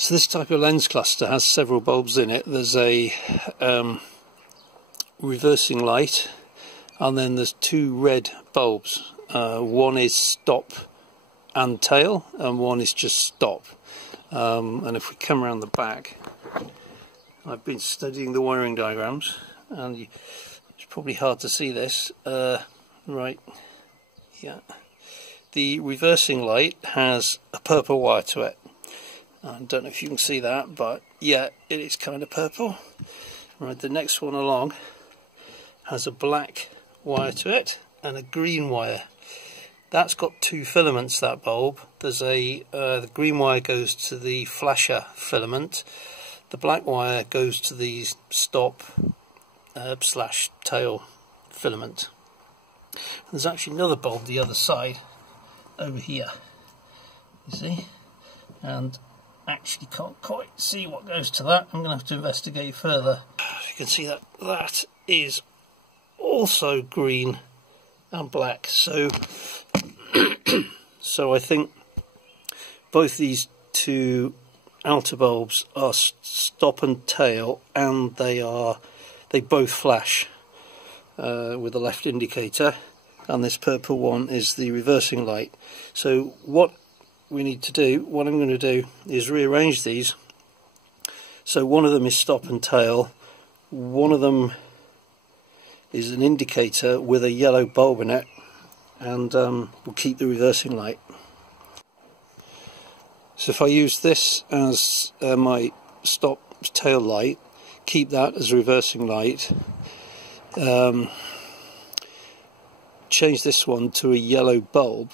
So this type of lens cluster has several bulbs in it. There's a reversing light, and then there's two red bulbs. One is stop and tail, and one is just stop. And if we come around the back, I've been studying the wiring diagrams, and it's probably hard to see this. Right, yeah. The reversing light has a purple wire to it. I don't know if you can see that, but yeah, it is kind of purple. Right, the next one along has a black wire to it and a green wire. That's got two filaments, that bulb. There's the green wire goes to the flasher filament. The black wire goes to the stop slash tail filament. And there's actually another bulb the other side, over here, you see, and actually can't quite see what goes to that. I'm going to have to investigate further. You can see that that is also green and black, so so I think both these two outer bulbs are stop and tail, and they both flash with the left indicator, and this purple one is the reversing light. So what we need to do, what I'm going to do, is rearrange these. So one of them is stop and tail, one of them is an indicator with a yellow bulb in it, and we'll keep the reversing light. So if I use this as my stop tail light, keep that as reversing light, change this one to a yellow bulb,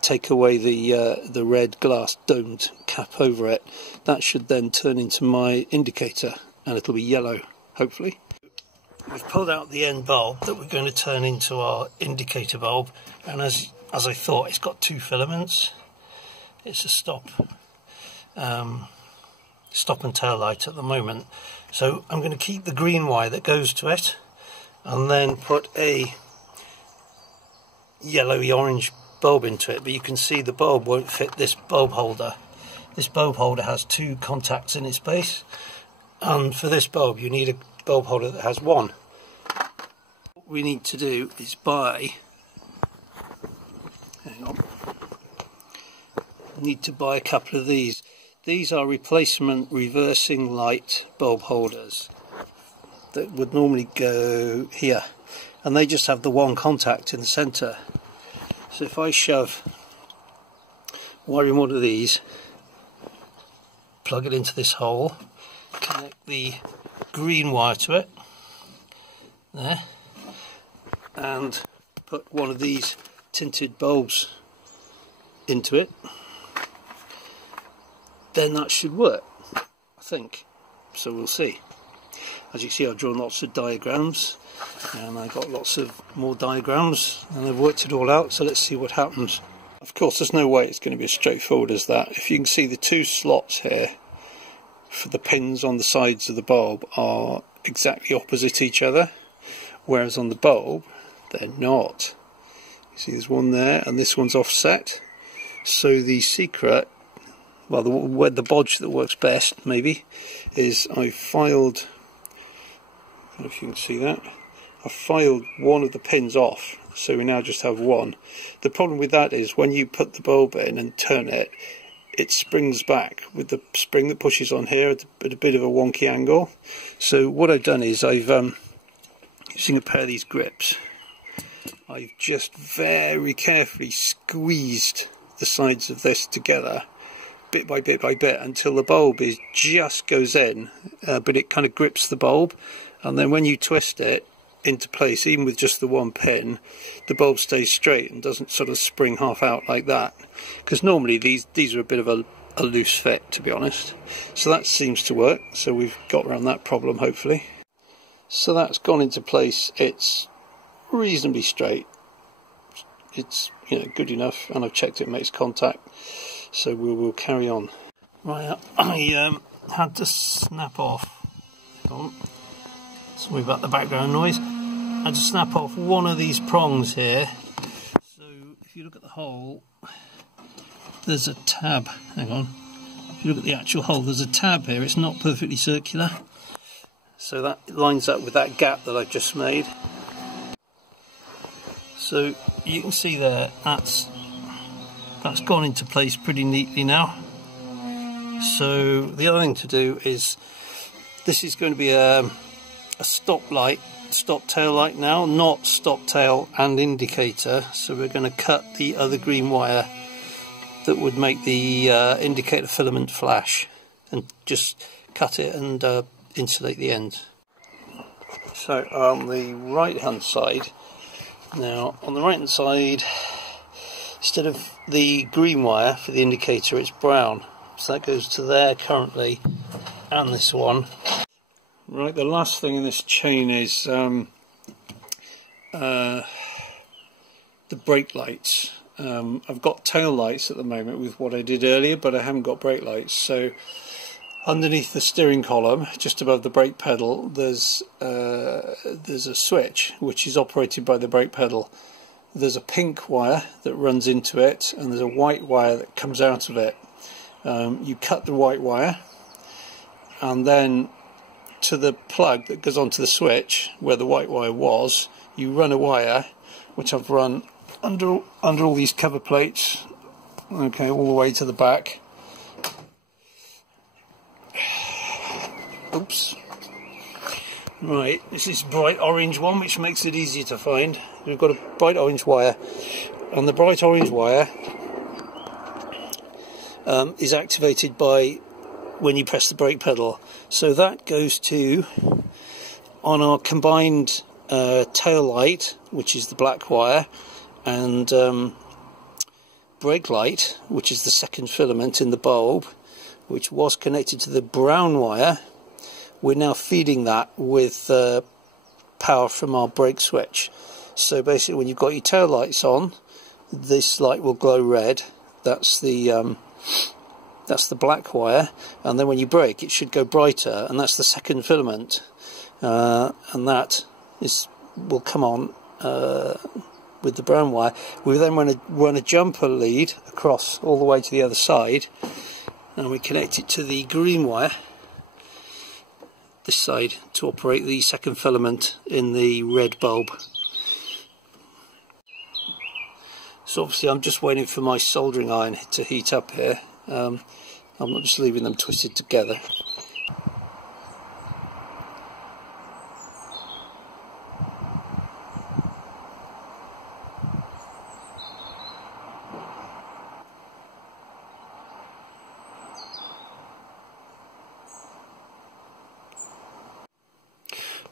take away the red glass domed cap over it, that should then turn into my indicator, and it'll be yellow, hopefully. We've pulled out the end bulb that we're going to turn into our indicator bulb, and as I thought, it's got two filaments. It's a stop and tail light at the moment. So I'm going to keep the green wire that goes to it, and then put a yellowy orange bulb into it, but you can see the bulb won't fit this bulb holder. This bulb holder has two contacts in its base, and for this bulb you need a bulb holder that has one. What we need to do is buy, hang on, we need to buy a couple of these. These are replacement reversing light bulb holders that would normally go here, and they just have the one contact in the centre. So if I shove wire in one of these, plug it into this hole, connect the green wire to it, there, and put one of these tinted bulbs into it, then that should work, I think. So we'll see. As you see, I've drawn lots of diagrams, and I've got lots of more diagrams, and I've worked it all out, so let's see what happens. Of course, there's no way it's going to be as straightforward as that. If you can see, the two slots here for the pins on the sides of the bulb are exactly opposite each other, whereas on the bulb they're not. You see there's one there, and this one's offset. So the secret, well, the bodge that works best maybe, is I've filed, I don't know if you can see that, I've filed one of the pins off, so we now just have one. The problem with that is when you put the bulb in and turn it, it springs back with the spring that pushes on here at a bit of a wonky angle. So what I've done is I've, using a pair of these grips, I've just very carefully squeezed the sides of this together, bit by bit by bit, until the bulb just goes in, but it kind of grips the bulb, and then when you twist it into place, even with just the one pin, the bulb stays straight and doesn't sort of spring half out like that, because normally these are a bit of a loose fit, to be honest. So that seems to work, so we've got around that problem, hopefully. So that's gone into place. It's reasonably straight, it's, you know, good enough, and I've checked it makes contact, so we'll carry on. Right, I had to snap off, sorry about the background noise, I had to snap off one of these prongs here. So if you look at the hole, there's a tab, hang on, If you look at the actual hole, there's a tab here, it's not perfectly circular. So that lines up with that gap that I've just made. So you can see there, that's gone into place pretty neatly now. So the other thing to do is, this is going to be a stop light, stop tail light now, not stop tail and indicator. So we're going to cut the other green wire that would make the indicator filament flash, and just cut it and insulate the end. So on the right hand side, now on the right hand side, instead of the green wire for the indicator, it's brown. So that goes to there currently, and this one. Right, the last thing in this chain is the brake lights. I've got tail lights at the moment with what I did earlier, but I haven't got brake lights. So underneath the steering column, just above the brake pedal, there's a switch which is operated by the brake pedal. There's a pink wire that runs into it, and there's a white wire that comes out of it. You cut the white wire, and then to the plug that goes onto the switch where the white wire was, you run a wire, which I've run under all these cover plates, okay, all the way to the back. Oops. Right, this is bright orange one, which makes it easier to find. We've got a bright orange wire, and the bright orange wire is activated by when you press the brake pedal. So that goes to, on our combined tail light, which is the black wire, and brake light, which is the second filament in the bulb, which was connected to the brown wire. We're now feeding that with power from our brake switch. So basically, when you've got your tail lights on, this light will glow red. That's the black wire, and then when you brake, it should go brighter, and that's the second filament, and that will come on with the brown wire. We then run a jumper lead across all the way to the other side, and we connect it to the green wire this side to operate the second filament in the red bulb. So obviously I'm just waiting for my soldering iron to heat up here. I'm not just leaving them twisted together.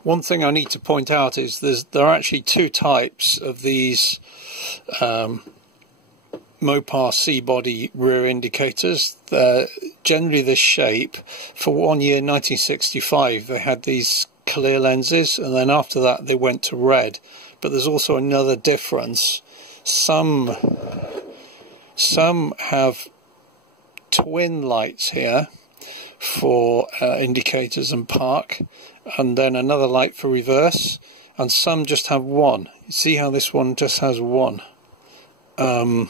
One thing I need to point out is there are actually two types of these Mopar C-body rear indicators. They're generally this shape. For 1 year, 1965, they had these clear lenses, and then after that they went to red. But there's also another difference. Some have twin lights here for indicators and park, and then another light for reverse, and some just have one. You see how this one just has one? I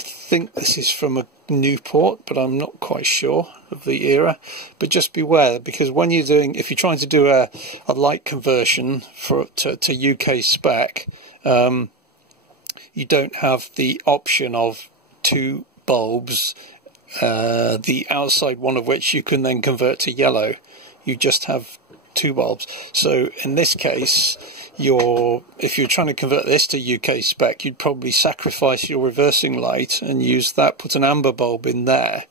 think this is from a Newport, but I'm not quite sure of the era. But just beware, because when you're doing, if you're trying to do a light conversion to UK spec, you don't have the option of two bulbs, the outside one of which you can then convert to yellow. You just have two bulbs. So in this case, if you're trying to convert this to UK spec, you'd probably sacrifice your reversing light and use that, put an amber bulb in there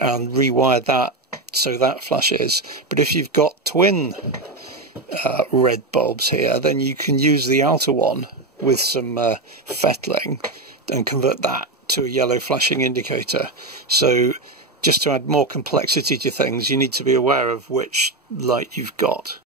and rewire that so that flashes. But if you've got twin red bulbs here, then you can use the outer one with some fettling and convert that to a yellow flashing indicator. So just to add more complexity to things, you need to be aware of which light you've got.